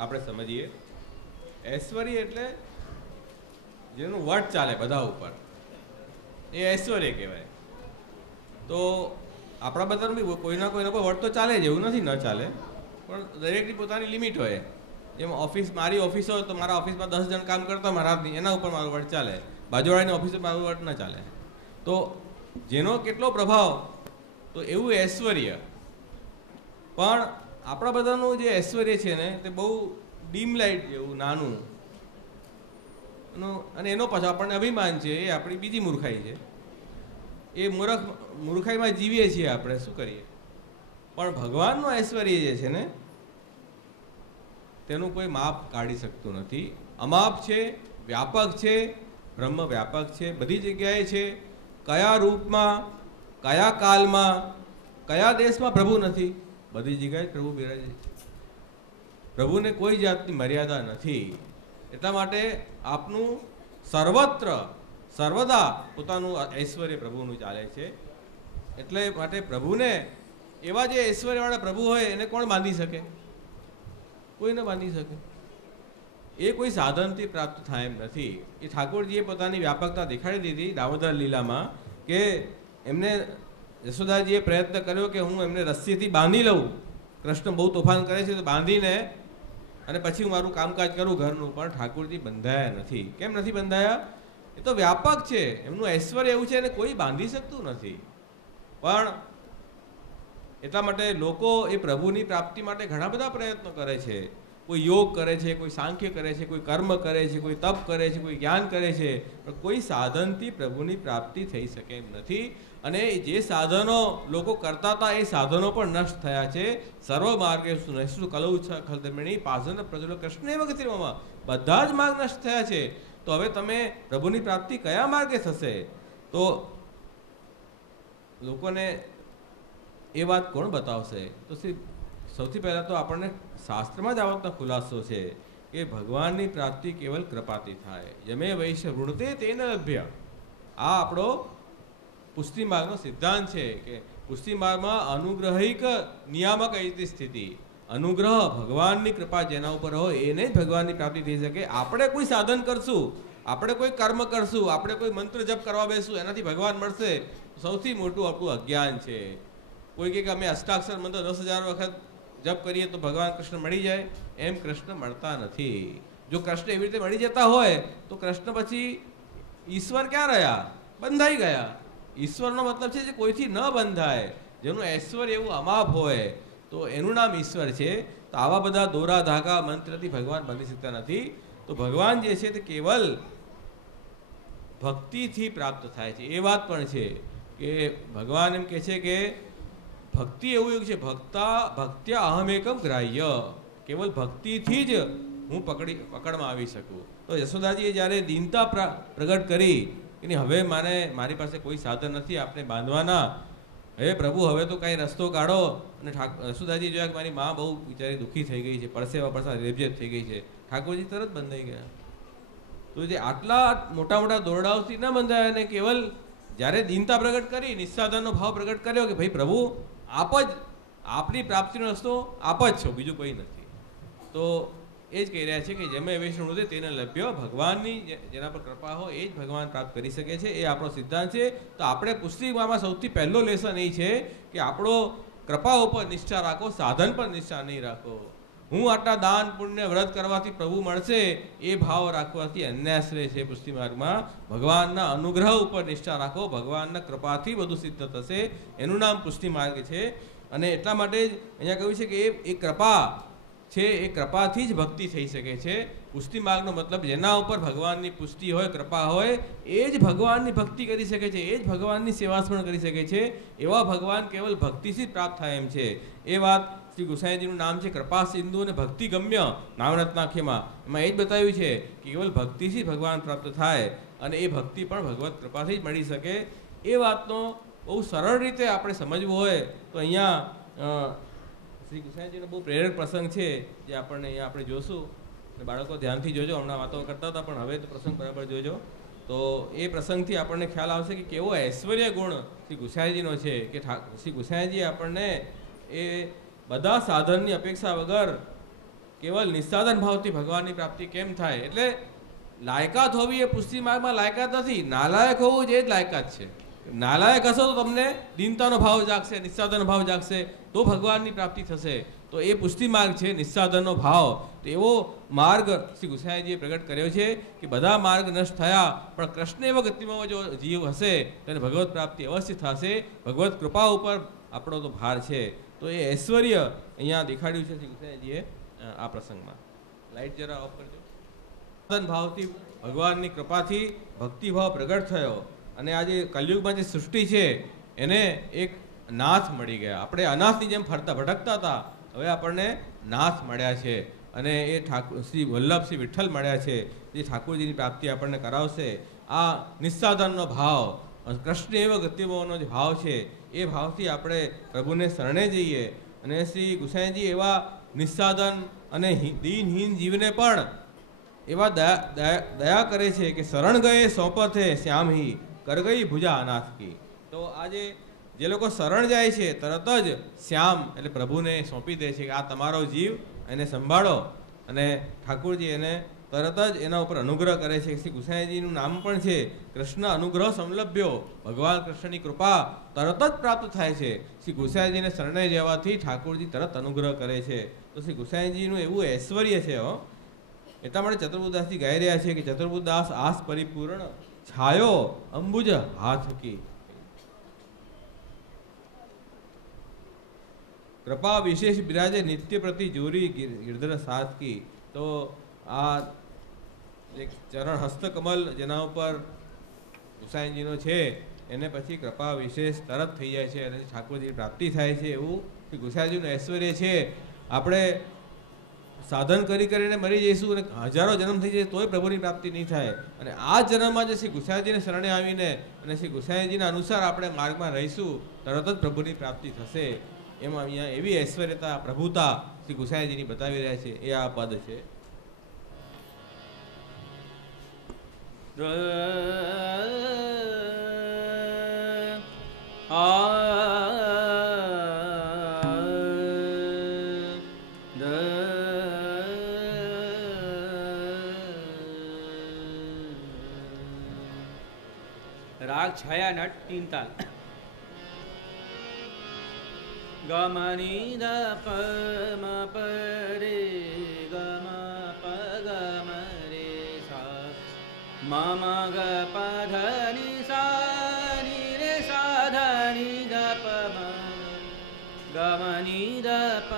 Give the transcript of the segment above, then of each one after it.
આપણે સમજીએ. ઐશ્વર્ય એટલે જેનું વટ ચાલે બધા ઉપર, એ ઐશ્વર્ય કહેવાય. તો આપણા બધાનું બી કોઈના કોઈના પર વટ તો ચાલે જ, એવું નથી ન ચાલે, પણ દરેકની પોતાની લિમિટ હોય. જેમ મારી ઓફિસ હોય તો મારા ઓફિસમાં 10 જણ કામ કરતા મારા એના ઉપર મારું વટ ચાલે, બાજુવાળાની ઓફિસે મારું વટ ન ચાલે. તો જેનો કેટલો પ્રભાવ, તો એવું ઐશ્વર્ય. પણ આપણા બધાનું જે ઐશ્વર્ય છે ને તે બહુ ડીમ લાઇટ જેવું નાનું, અને એનો પાછો આપણને અભિમાન છે, એ આપણી બીજી મૂર્ખાઈ છે. એ મૂર્ખાઈમાં જીવીએ છીએ આપણે, શું કરીએ. પણ ભગવાનનું ઐશ્વર્ય જે છે ને તેનું કોઈ માપ કાઢી શકતું નથી. અમાપ છે, વ્યાપક છે, બ્રહ્મ વ્યાપક છે, બધી જગ્યાએ છે. કયા રૂપમાં, કયા કાલમાં, કયા દેશમાં પ્રભુ નથી, બધી જગ્યાએ પ્રભુ બિરાજે છે. પ્રભુને કોઈ જાતની મર્યાદા નથી. એટલા માટે આપનું સર્વત્ર સર્વદા પોતાનું ઐશ્વર્ય પ્રભુનું ચાલે છે. એટલે માટે પ્રભુને, એવા જે ઐશ્વર્યવાળા પ્રભુ હોય એને કોણ બાંધી શકે? કોઈ ન બાંધી શકે. એ કોઈ સાધનથી પ્રાપ્ત થાય એમ નથી. એ ઠાકોરજીએ પોતાની વ્યાપકતા દેખાડી દીધી દામોદર લીલામાં, કે એમને યશોદાજીએ પ્રયત્ન કર્યો કે હું એમને રસ્સીથી બાંધી લઉં. કૃષ્ણ બહુ તોફાન કરે છે તો બાંધીને અને પછી હું મારું કામકાજ કરું ઘરનું, પણ ઠાકોરજી બંધાયા નથી. કેમ નથી બંધાયા? એ તો વ્યાપક છે, એમનું ઐશ્વર્ય એવું છે એને કોઈ બાંધી શકતું નથી. પણ એટલા માટે લોકો એ પ્રભુની પ્રાપ્તિ માટે ઘણા બધા પ્રયત્નો કરે છે. કોઈ યોગ કરે છે, કોઈ સાંખ્ય કરે છે, કોઈ કર્મ કરે છે, કોઈ તપ કરે છે, કોઈ જ્ઞાન કરે છે, પણ કોઈ સાધનથી પ્રભુની પ્રાપ્તિ થઈ શકે એમ નથી. અને જે સાધનો લોકો કરતા હતા એ સાધનો પણ નષ્ટ થયા છે. સર્વ માર્ગે નષ્ટ કલૌ ખલદમણી પાસન પ્રજ્વલ કૃષ્ણ એવ ગતિર્મમ, બધા જ માર્ગ નષ્ટ થયા છે. તો હવે તમે પ્રભુની પ્રાપ્તિ કયા માર્ગે થશે? તો લોકોને એ વાત કોણ બતાવશે? તો સૌથી પહેલાં તો આપણને શાસ્ત્રમાં જ આવતનો ખુલાસો છે કે ભગવાનની પ્રાપ્તિ કેવલ કૃપાથી થાય. યમે વૈશ્ય વૃણતે તેન લભ્ય. આ આપણો પુષ્ટિ માર્ગનો સિદ્ધાંત છે કે પુષ્ટિ માર્ગમાં અનુગ્રહિક નિયામક એવી સ્થિતિ, અનુગ્રહ ભગવાનની કૃપા જેના ઉપર હોય એને જ ભગવાનની પ્રાપ્તિ થઈ શકે. આપણે કોઈ સાધન કરશું, આપણે કોઈ કર્મ કરશું, આપણે કોઈ મંત્ર જપ કરવા બેસું એનાથી ભગવાન મળશે, સૌથી મોટું આપણું અજ્ઞાન છે. કોઈ કહે કે અમે અષ્ટાક્ષર મંત્ર 10,000 વખત જપ કરીએ તો ભગવાન કૃષ્ણ મળી જાય, એમ કૃષ્ણ મળતા નથી. જો કૃષ્ણ એવી રીતે મળી જતા હોય તો કૃષ્ણ પછી ઈશ્વર ક્યાં રહ્યા? બંધાઈ ગયા. ઈશ્વરનો મતલબ છે જે કોઈથી ન બંધાય, જેનું ઐશ્વર્ય એવું અમાપ હોય તો એનું નામ ઈશ્વર છે. તો આવા બધા દોરા ધાગા મંત્રથી ભગવાન બંધી શકતા નથી. તો ભગવાન જે છે તે કેવલ ભક્તિથી પ્રાપ્ત થાય છે. એ વાત પણ છે કે ભગવાન એમ કહે છે કે ભક્તિ એવું છે, ભક્ત્યા અહમેકમ ગ્રાહ્ય, કેવલ ભક્તિથી જ હું પકડમાં આવી શકું. તો યશોદાજીએ જ્યારે દીનતા પ્રગટ કરી કે હવે મારી પાસે કોઈ સાધન નથી આપને બાંધવાના, હે પ્રભુ હવે તો કાંઈ રસ્તો કાઢો. અને યશોદાજી જોયા કે મારી મા બહુ બિચારી દુઃખી થઈ ગઈ છે, પરસેવા પરસા રેબજેબ થઈ ગઈ છે. ઠાકોરજી તરત બંધાઈ ગયા. તો જે આટલા મોટા મોટા દોરડાઓથી ન બંધાયા, અને કેવલ જ્યારે દીનતા પ્રગટ કરી, નિસ્સાધનનો ભાવ પ્રગટ કર્યો કે ભાઈ પ્રભુ આપ જ આપની પ્રાપ્તિનો રસ્તો આપ જ છો, બીજું કોઈ નથી. તો એ જ કહી રહ્યા છે કે જેમે વૈષ્ણવ છે તેને લભ્ય, ભગવાનની જેના પર કૃપા હોય એ જ ભગવાન પ્રાપ્ત કરી શકે છે. એ આપણો સિદ્ધાંત છે. તો આપણે પુસ્તિકામાં સૌથી પહેલો લેસન એ છે કે આપણો કૃપા ઉપર નિષ્ઠા રાખો, સાધન પર નિષ્ઠા નહીં રાખો. હું આટલા દાન પુણ્ય વ્રત કરવાથી પ્રભુ મળશે એ ભાવ રાખવાથી અન્યાશ્રય છે. પુષ્ટિ માર્ગમાં ભગવાનના અનુગ્રહ ઉપર નિષ્ઠા રાખો, ભગવાનના કૃપાથી બધું સિદ્ધ થશે. એનું નામ પુષ્ટિ માર્ગ છે. અને એટલા માટે જ અહીંયા કહ્યું છે કે એ કૃપા છે, એ કૃપાથી જ ભક્તિ થઈ શકે છે. પુષ્ટિ માર્ગનો મતલબ જેના ઉપર ભગવાનની પુષ્ટિ હોય, કૃપા હોય, એ જ ભગવાનની ભક્તિ કરી શકે છે, એ જ ભગવાનની સેવા સ્મરણ કરી શકે છે. એવા ભગવાન કેવલ ભક્તિથી જ પ્રાપ્ત થાય એમ છે. એ વાત શ્રી ગુસાઈજીનું નામ છે કૃપા સિંધુ અને ભક્તિ ગમ્ય નામરત્નાખ્યમાં. એમાં એ જ બતાવ્યું છે કે કેવલ ભક્તિથી ભગવાન પ્રાપ્ત થાય, અને એ ભક્તિ પણ ભગવત કૃપાથી જ મળી શકે. એ વાતનો બહુ સરળ રીતે આપણે સમજવું હોય તો અહીંયા શ્રી ગુસાઈજીનો બહુ પ્રેરક પ્રસંગ છે જે આપણને અહીંયા આપણે જોશું. બાળકો ધ્યાનથી જોજો, હમણાં વાતો કરતા હતા પણ હવે તો પ્રસંગ બરાબર જોજો. તો એ પ્રસંગથી આપણને ખ્યાલ આવશે કે કેવો ઐશ્વર્ય ગુણ શ્રી ગુસાઈજીનો છે કે શ્રી ગુસાઈજી આપણને એ બધા સાધનની અપેક્ષા વગર કેવલ નિસ્સાધન ભાવથી ભગવાનની પ્રાપ્તિ કેમ થાય? એટલે લાયકાત હોવી એ પુષ્ટિ માર્ગમાં લાયકાત નથી. નાલાયક હોવું જ એ જ લાયકાત છે. નાલાયક હશો તો તમને દીનતાનો ભાવ જાગશે, નિસ્સાધનનો ભાવ જાગશે, તો ભગવાનની પ્રાપ્તિ થશે. તો એ પુષ્ટિ માર્ગ છે, નિસ્સાધનનો ભાવ. તો એવો માર્ગ શ્રી ગુસાઈજીએ પ્રગટ કર્યો છે કે બધા માર્ગ નષ્ટ થયા, પણ કૃષ્ણ એવા ગતિમાં જો જીવ હશે તેને ભગવત પ્રાપ્તિ અવશ્ય થશે. ભગવત કૃપા ઉપર આપણો તો ભાર છે. તો એ ઐશ્વર્ય અહીંયા દેખાડ્યું છે શ્રી ગુસાઈજીએ આ પ્રસંગમાં. લાઇટ જરા ઓફ કરજો. ભાવથી ભગવાનની કૃપાથી ભક્તિભાવ પ્રગટ થયો અને આજે કલયુગમાં જે સૃષ્ટિ છે એને એક નાથ મળી ગયા. આપણે અનાથની જેમ ફરતા ભટકતા હતા, હવે આપણને નાથ મળ્યા છે અને એ ઠાકુર શ્રી વલ્લભ શ્રી વિઠ્ઠલ મળ્યા છે, જે ઠાકોરજીની પ્રાપ્તિ આપણને કરાવશે. આ નિસ્સાધનનો ભાવ, કૃષ્ણ એવ ગતિભાવનો જે ભાવ છે એ ભાવથી આપણે પ્રભુને શરણે જઈએ. અને શ્રી ગુસાઈજી એવા નિસ્સાધન અને દીનહીન જીવને પણ એવા દયા કરે છે કે શરણ ગયે સોંપથે શ્યામ હી કર ગઈ ભુજા અનાથ કી. તો આજે જે લોકો શરણ જાય છે તરત જ શ્યામ એટલે પ્રભુને સોંપી દે છે કે આ તમારો જીવ, એને સંભાળો. અને ઠાકુરજી એને તરત જ એના ઉપર અનુગ્રહ કરે છે. શ્રી ગુસાઈજીનું નામ પણ છે કૃષ્ણ અનુગ્રહ સંલભ્યો. ભગવાન કૃષ્ણની કૃપા તરત જ પ્રાપ્ત થાય છે. શ્રી ગુસાઈજીને શરણે જવાથી ઠાકુરજી તરત અનુગ્રહ કરે છે. તો શ્રી ગુસાઈજીનું એવું ઐશ્વર્ય છે. એટલા માટે ચતુર્બુદાસજી ગાઈ રહ્યા છે કે ચતુર્બુદાસ આસ પરિપૂર્ણ છાયો અંબુજ હાથ કી, કૃપા વિશેષ બિરાજે નિત્ય પ્રતિ જોરી ગિરધર સાથ કી. તો આ એક ચરણ હસ્તકમલ જેના ઉપર ગુસાઈજીનો છે એને પછી કૃપા વિશેષ તરત થઈ જાય છે અને ઠાકોરજી પ્રાપ્તિ થાય છે. એવું ગુસાઈજીનું ઐશ્વર્ય છે. આપણે સાધન કરી કરીને મરી જઈશું અને હજારો જન્મ થઈ જાય તોય પ્રભુની પ્રાપ્તિ નહીં થાય. અને આ જન્મમાં જે શ્રી ગુસાઈજીને શરણે આવીને અને શ્રી ગુસાઈજીના અનુસાર આપણે માર્ગમાં રહીશું તરત જ પ્રભુની પ્રાપ્તિ થશે. એમાં અહીંયા એવી ઐશ્વર્યતા, પ્રભુતા શ્રી ગુસાઈજીની બતાવી રહ્યા છે. એ આ પદ છે. રાગ છાયા નટ 3 તાલ. ગમની દ પ મ પ રે ગમ પ ગમ રે સા મ મ ગ પ ધ ની સા ની રે સા ધ ની દ પ મ ગમની દ પ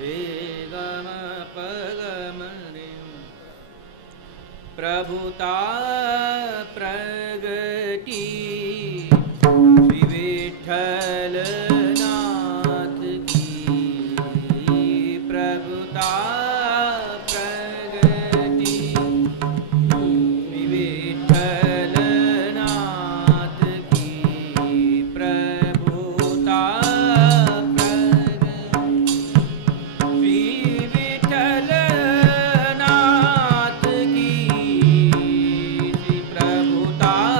રે ગમ પ ગમ રે. પ્રભુતા પ્રગટી શ્રી વિઠ્ઠલ નાથ કી, પ્રભુતા પ્રગટી શ્રી વિઠ્ઠલ નાથ કી, પ્રભુતા પ્રગટી શ્રી વિઠ્ઠલ નાથ કી, શ્રી પ્રભુતા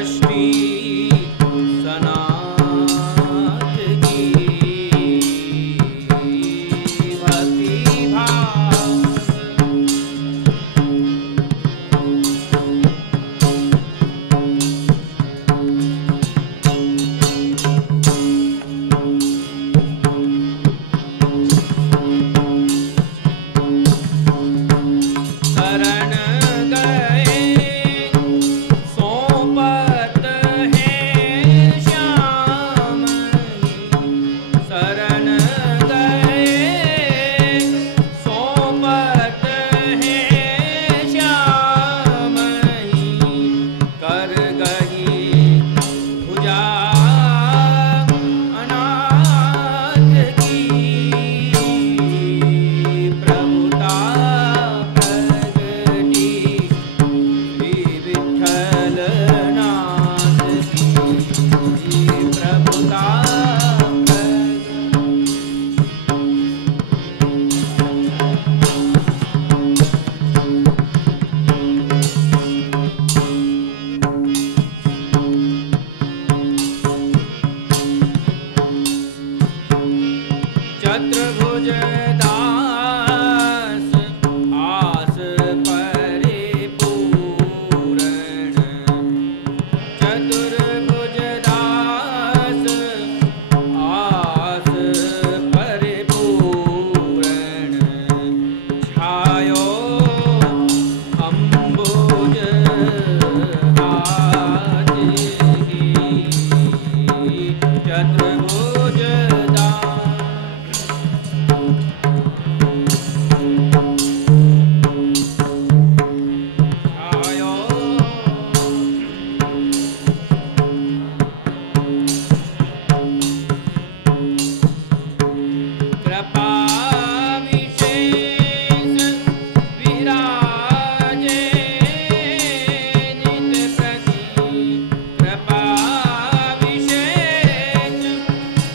षष्ठी सनाथ की भक्ति भाव शरण गए सोपत है श्याम शरण गए सोपत है श्याम कर गही भुजा अनाथ की प्रभुता प्रगटी श्री विठ्ठलनाथ की प्रभुता चतुर्भुज दास आस परिपूरण चतुर्भुज दास आस परिपूरण छायो अम्बुज हाथ की चतुर्भुज दास आयो कृपा विशेष विराजे नित प्रति कृपा विशेष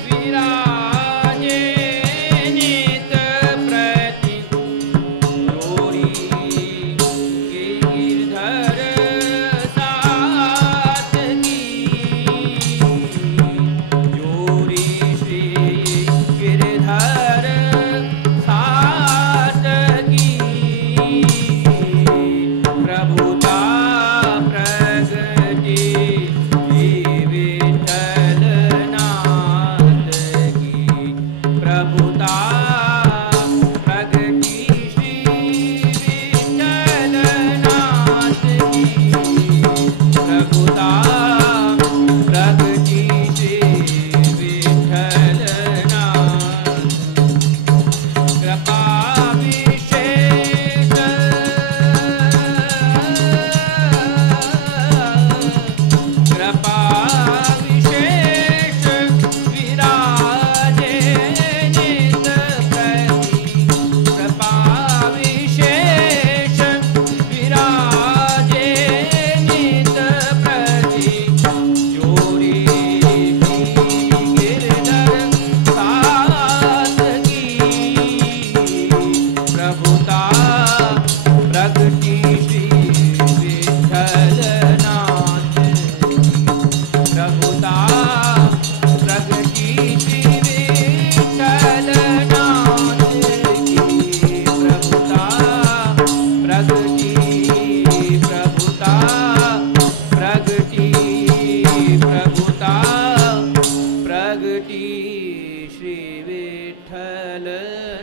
विराजे नित प्रति जोड़ी गिरधर साथ की जोड़ी श्री गिरधर साथ की प्रभुता प्रगटी श्री विठ्ठलनाथ की प्रभुता प्रगटी श्री विठ्ठलनाथ की प्रभुता प्रगटी श्री विठ्ठलनाथ कृपा विशेष कृपा विशेष विराजे नित प्रति कृपा विशेष विराजे नित प्रति जोड़ी गिरधर साथ की प्रभुता प्रगटी श्री विठ्ठलनाथ प्रभुता प्रगटी श्री विठ्ठलनाथ की प्रभुता प्रगटी प्रभुता प्रगटी प्रभुता प्रगटी श्री विठ्ठलनाथ